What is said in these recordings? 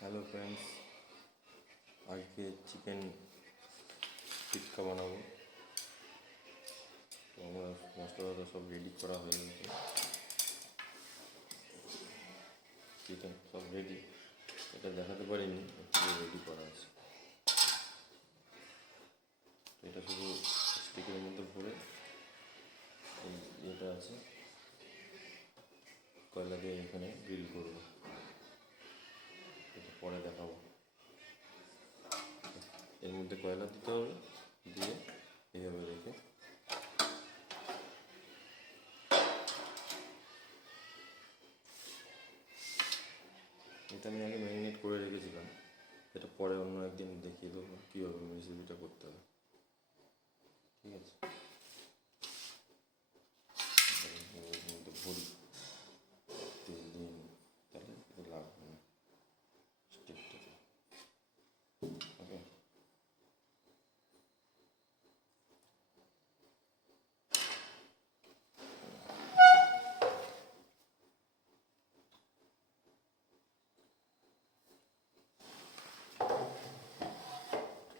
Hello friends, আজকে চিকেন টিক্কা বানাবো। তো আমরা মশলা সব রেডি করা হয়ে গেছে, চিকেন সব রেডি। এটা দেখাতে পারিনি, রেডি করা আছে। এটা শুধু স্টিকের মধ্যে ভরে এই ইয়েটা আছে, কয়লা দিয়ে এখানে গ্রিল করবো। এটা পরে দেখাবো। এর মধ্যে কয়লা দিতে হবে, দিয়ে এইভাবে রেখে এটা আমি আগে ম্যারিনেট করে রেখেছিলাম। এটা পরে অন্য একদিন দেখিয়ে দেবো কীভাবে রেসিপিটা করতে হবে। ঠিক আছে, এর মধ্যে ভরি তেল দিন, তাহলে এটা লাগবে না স্টিকটাতে। ওকে,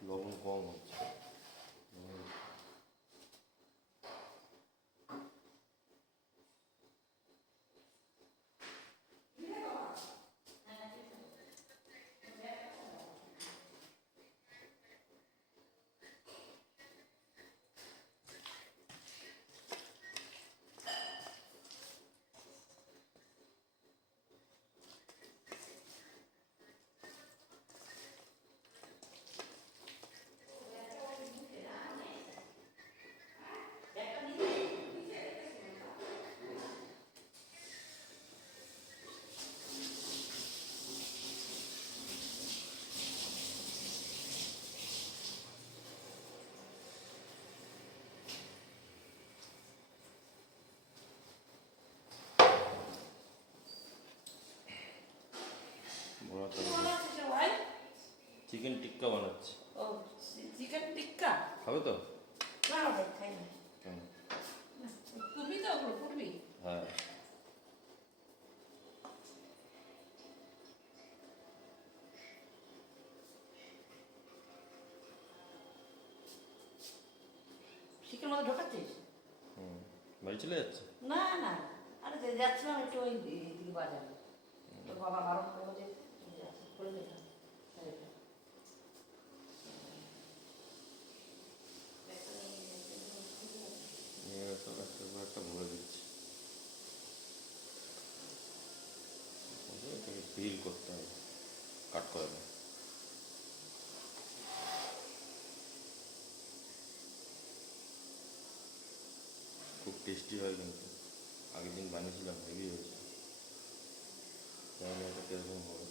লবণ কম হচ্ছে। চিকেন টিক্কা বানাচ্ছি। ও, চিকেন টিক্কা খাবে তো? না ভাই, খাই না। কেন? তুমি তো ওগুলো করবি? হ্যাঁ, শিকের মধ্যে ঢোকাচ্ছিস? বাড়ি চলে যাচ্ছে। না না, আরে যাচ্ছিলাম একটু ওই দিকে বাজারে। তোর বাবা বারণ করবো যে করে যেতাম। একটা ভরে দিচ্ছি, এটাকে গ্রিল করতে হবে, কাট করে দেয়। খুব টেস্টি হয়, কিন্তু আগের দিন বানিয়েছিলাম, হেভি হয়েছে। জানি না এটা কীরকম হবে।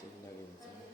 তেল লাগিয়ে দিতে হবে।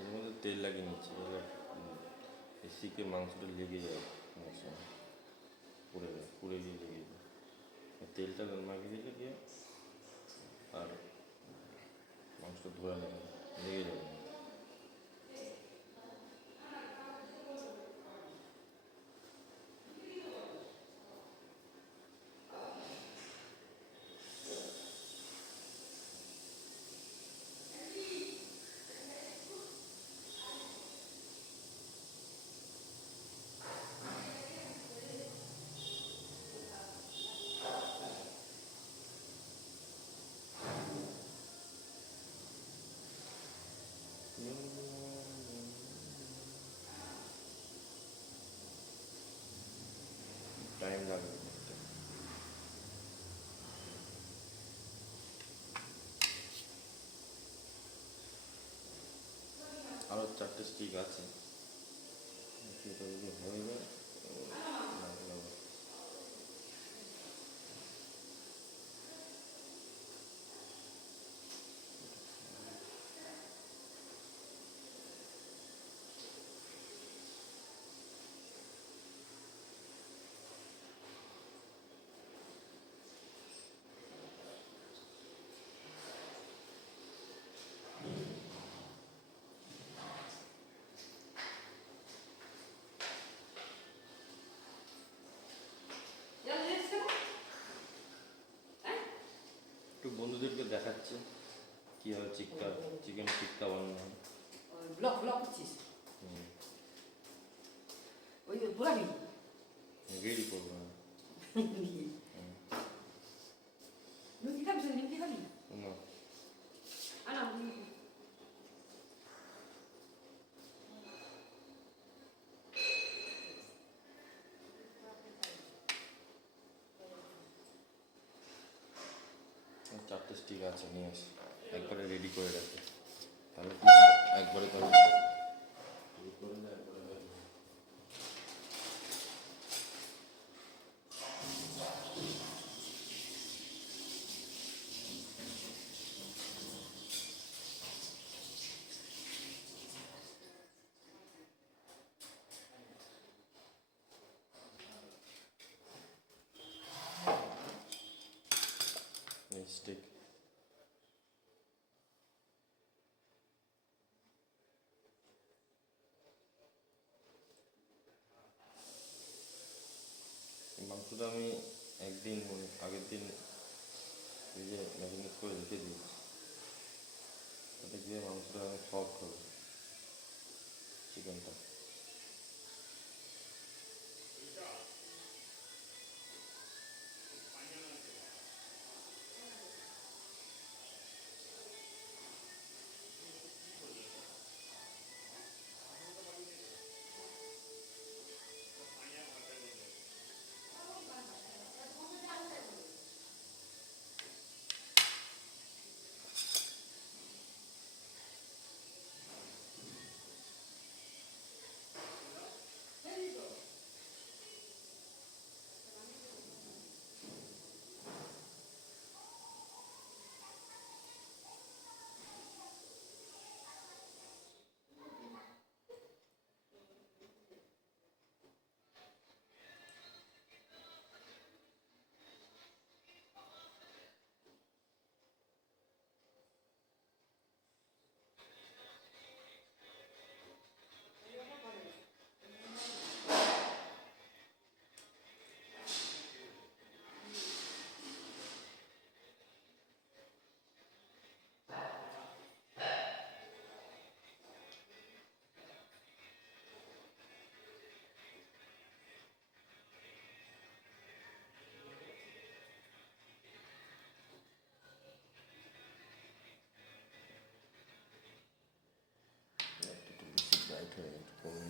এর মধ্যে তেল লাগিয়ে নিচ্ছি, এবার শিখে মাংসটা লেগে যায়, মশলা পুড়ে যায়, পুড়ে গিয়ে লেগে যায়। তেলটা মাখিয়ে দিলে কি আর মাংসটা ধরে নেবে, লেগে যাবে। টাইম লাগবে। আরও 4টে স্টিক আছে, সেটা যদি হয়ে যায় তাহলে একটু বন্ধুদেরকে দেখাচ্ছে কীভাবে চিকেন টিক্কা বানানো হয়। ব্লক ব্লক করছিস ওই বলাবি রেডি করবো না লুচি খাবি তো লুচি খাবি না, আনা 4টে স্টিক আছে, নিয়ে আসি, একবারে রেডি করে রাখি, তাহলে কি একবারে তাহলে রেডি করে না একবারে হয়ে যাবে। স্টিক মাংসটা আমি একদিন আগের দিন ফ্রিজে ম্যারিনেট করে রেখে দিয়েছি, তাতে গিয়ে মাংসটা আমি সফট হবে চিকেনটা। একটু বেশি ব্রাইট হয়ে একটু কমে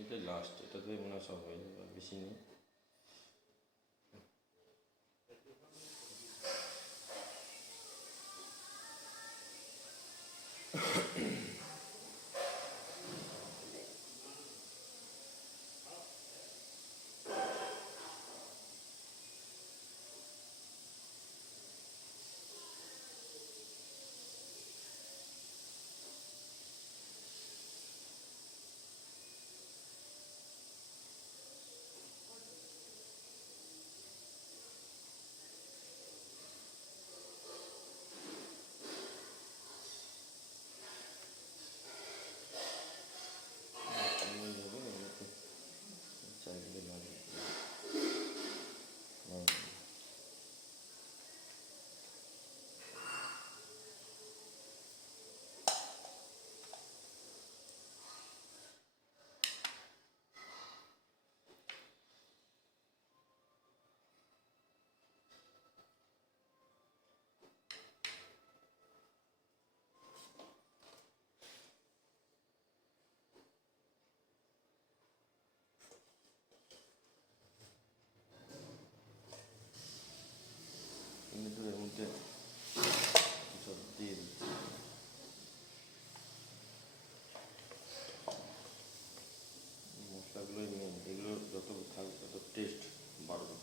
এটাই লাস্ট, এটাতে মনে হয় সব হয়ে যাবে, আর বেশি নেই। চারিদিকে লাগে। কিন্তু এর মধ্যে সব দিয়ে দিচ্ছি। মশলাগুলোই মেন, এগুলো যত থাকবে তত টেস্ট বাড়বে।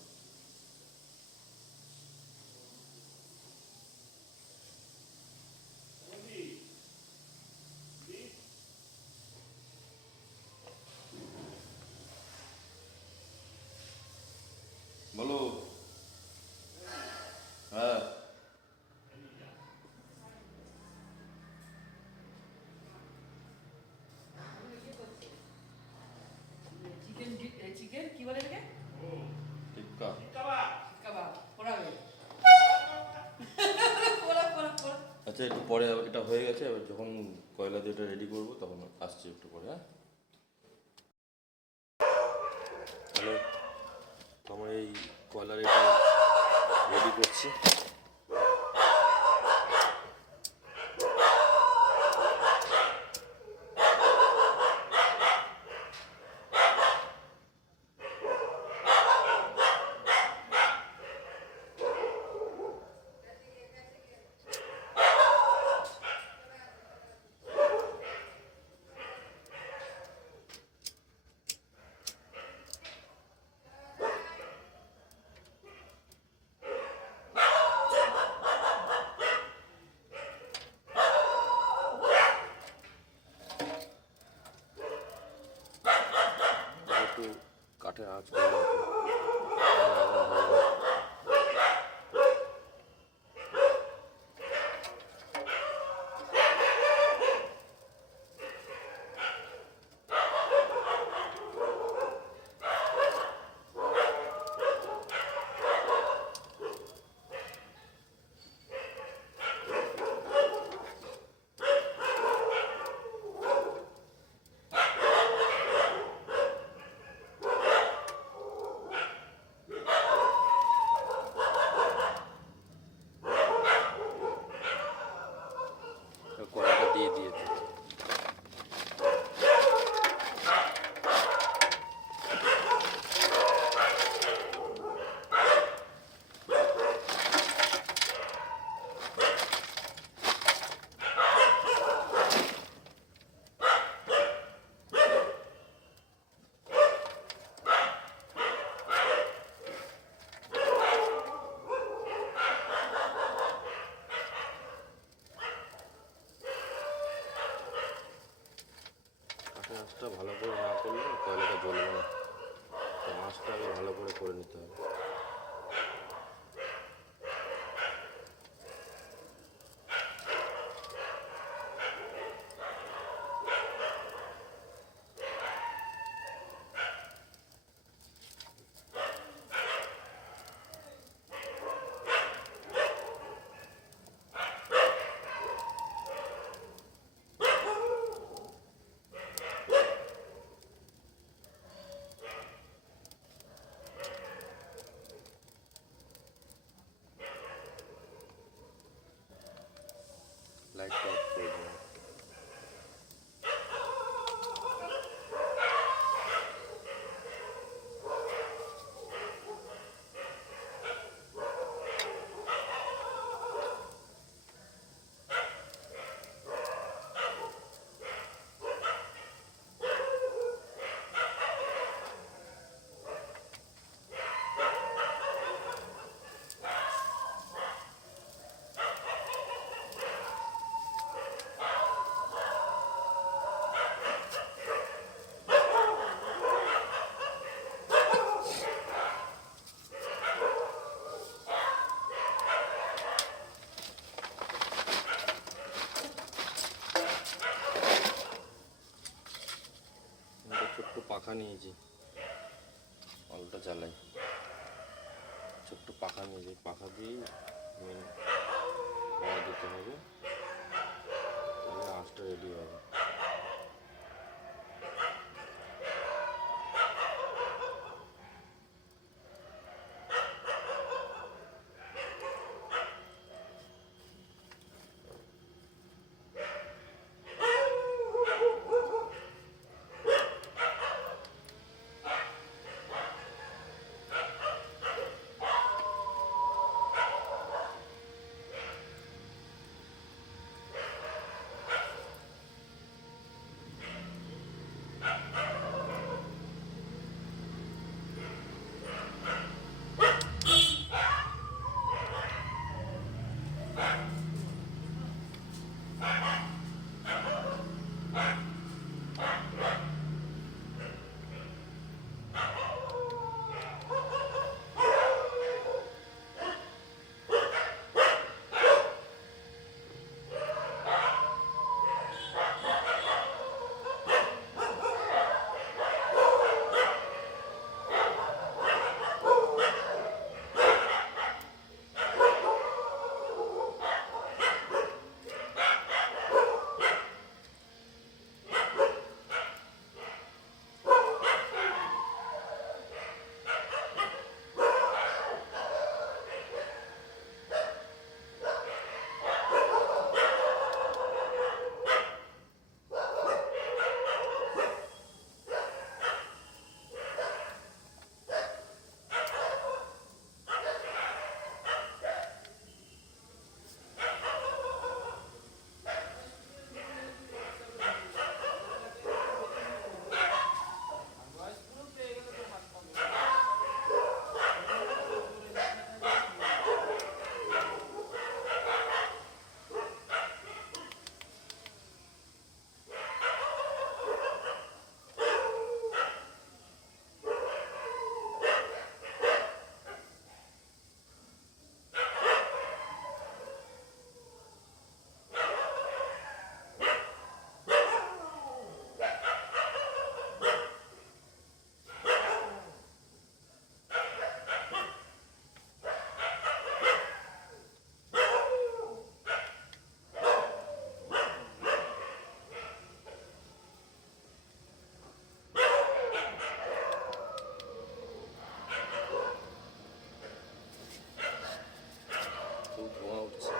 বলো। হ্যাঁ, চিকেন কি বলে এটাকে? টিক্কা। কাবাব পোড়াবে। পোড়া। আচ্ছা, একটু পরে এটা হয়ে গেছে, এবার যখন কয়লা দিয়ে এটা রেডি করবো তখন আসছি একটু পরে। হ্যাঁ, তাহলে আমার এই কয়লার এটা রেডি করছি। একটু কাঠে আঁচ করে রাখবো। কড়াইটা দিয়ে দিয়েছি। আঁচটা ভালো করে না করলে কয়লাটা জ্বলবে না, তো আঁচটা আগে ভালো করে নিতে হবে। নিয়েছি, আলুটা জ্বালাই। ছোট্ট পাখা নিয়েছি, পাখা দিয়েই মেন কড়া দিতে হবে, তাহলে আঁচটা রেডি হবে। খুব ধোঁয়া উঠছে।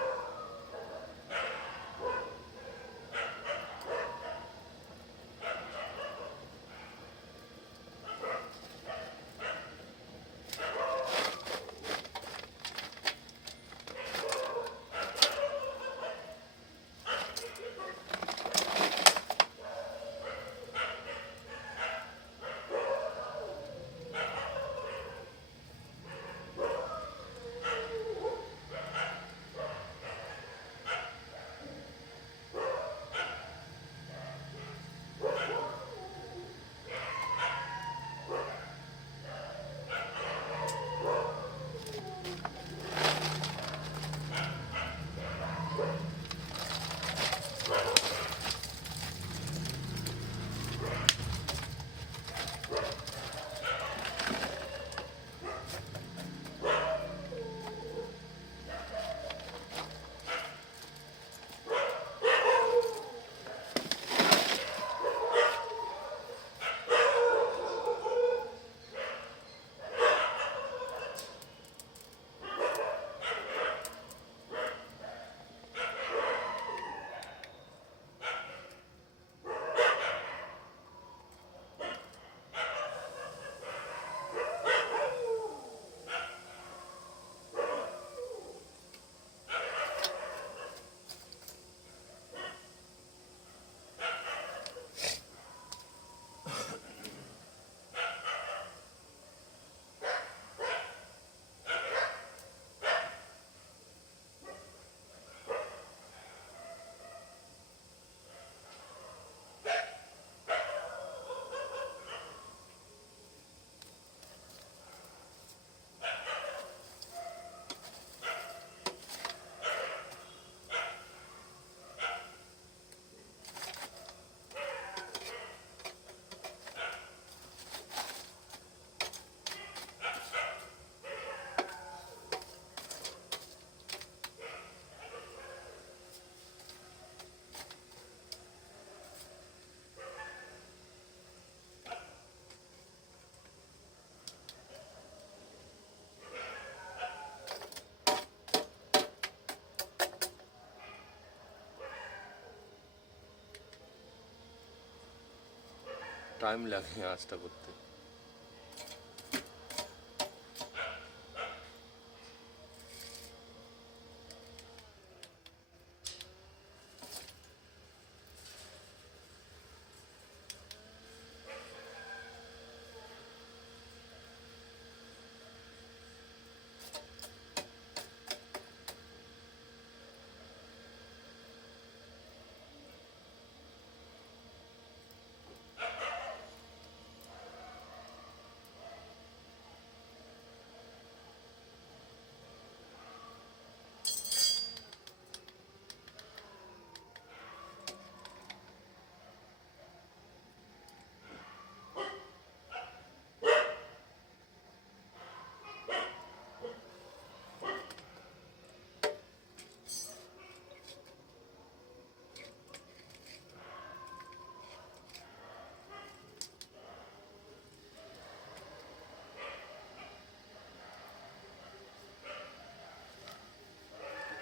টাইম লাগে আঁচটা করতে।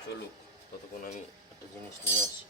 চলুক, ততক্ষণ আমি একটা জিনিস নিয়ে আসি।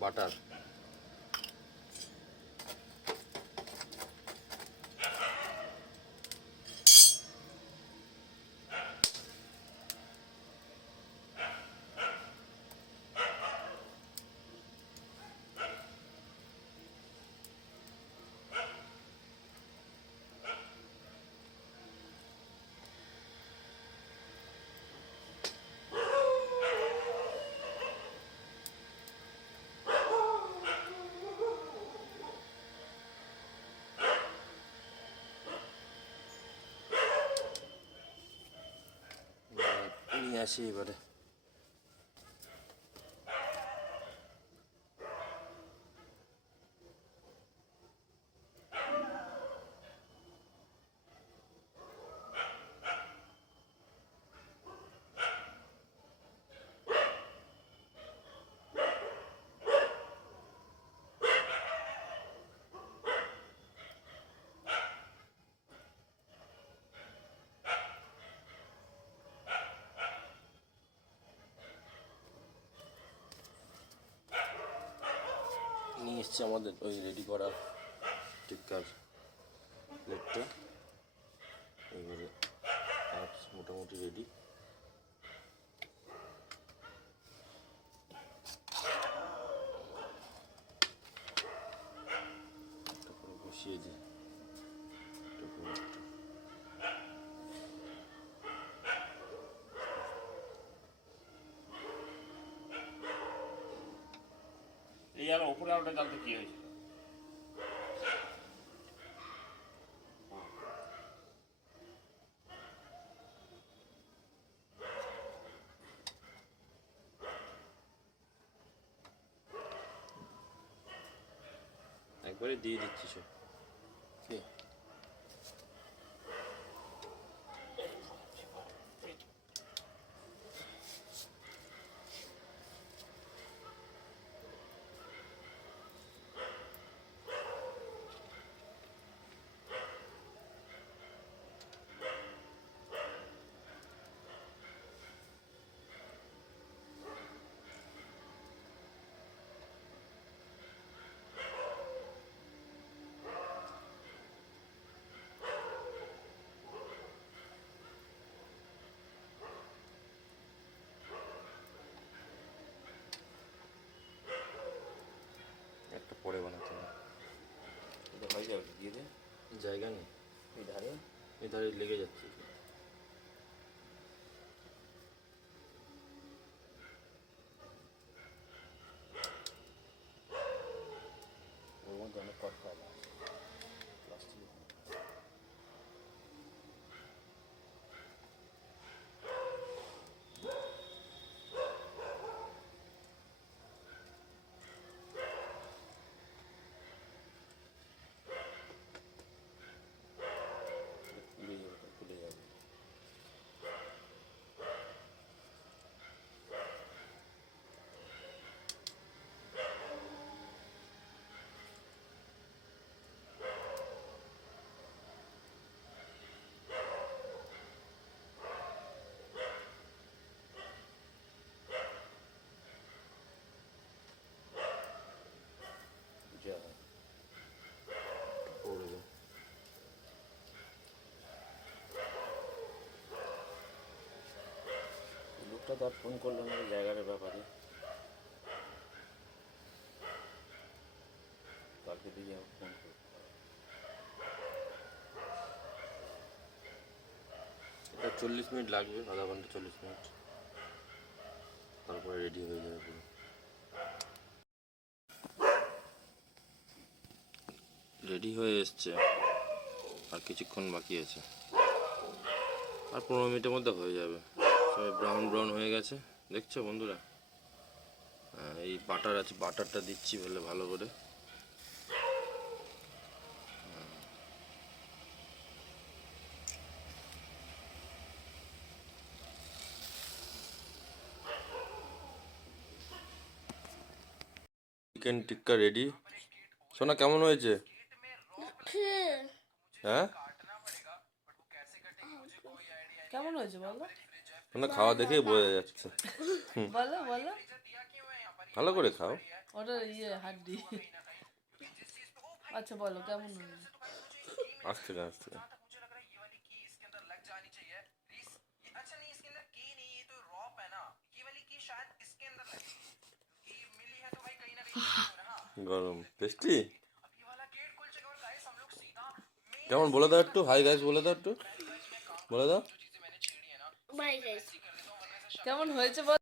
বাটার নিয়ে আসি এবারে। নিয়ে এসছি আমাদের ওই রেডি করা টিক্কার প্লেটটা। এবারে মোটামুটি রেডি। বসিয়ে দিই। এই আর ওপরে আলোটা জ্বালতে কি হয়েছে? একবারে দিয়ে দিচ্ছি সব। যাবে দিয়ে দে জায়গা নেই, এই ধারে এধারে লেগে যাচ্ছে। ওর মধ্যে অনেক কথা আছে প্লাস্টিক খুলে যাবে, খুলে যাবে। যা পড়বে। লোকটা তো আর ফোন করলো না এই জায়গাটার ব্যাপারে। কালকে দিয়ে আমি ফোন করবো। এটা 40 মিনিট লাগবে, আধা ঘন্টা 40 মিনিট, তারপরে রেডি হয়ে যাবে পুরো। রেডি হয়ে এসছে, আর কিছুক্ষণ বাকি আছে, আর 15 মিনিটের মধ্যে হয়ে যাবে। সবাই ব্রাউন ব্রাউন হয়ে গেছে, দেখছো বন্ধুরা? এই বাটার আছে, বাটারটা দিচ্ছি বলে ভালো করে। চিকেন টিক্কা রেডি। সোনা কেমন হয়েছে? হ্যাঁ, কেমন হয়েছে বলো? সোনা খাওয়া দেখেই বোঝা যাচ্ছে। বলো বলো। ভালো করে খাও। ওটা হাড্ডি। আচ্ছা বলো কেমন হয়েছে? আসতে না আসতে না। গরম টেস্টি। কেমন বলে দাও একটু, হাই গাইস বলে দাও একটু, বলে দাও। কেমন হয়েছে বল?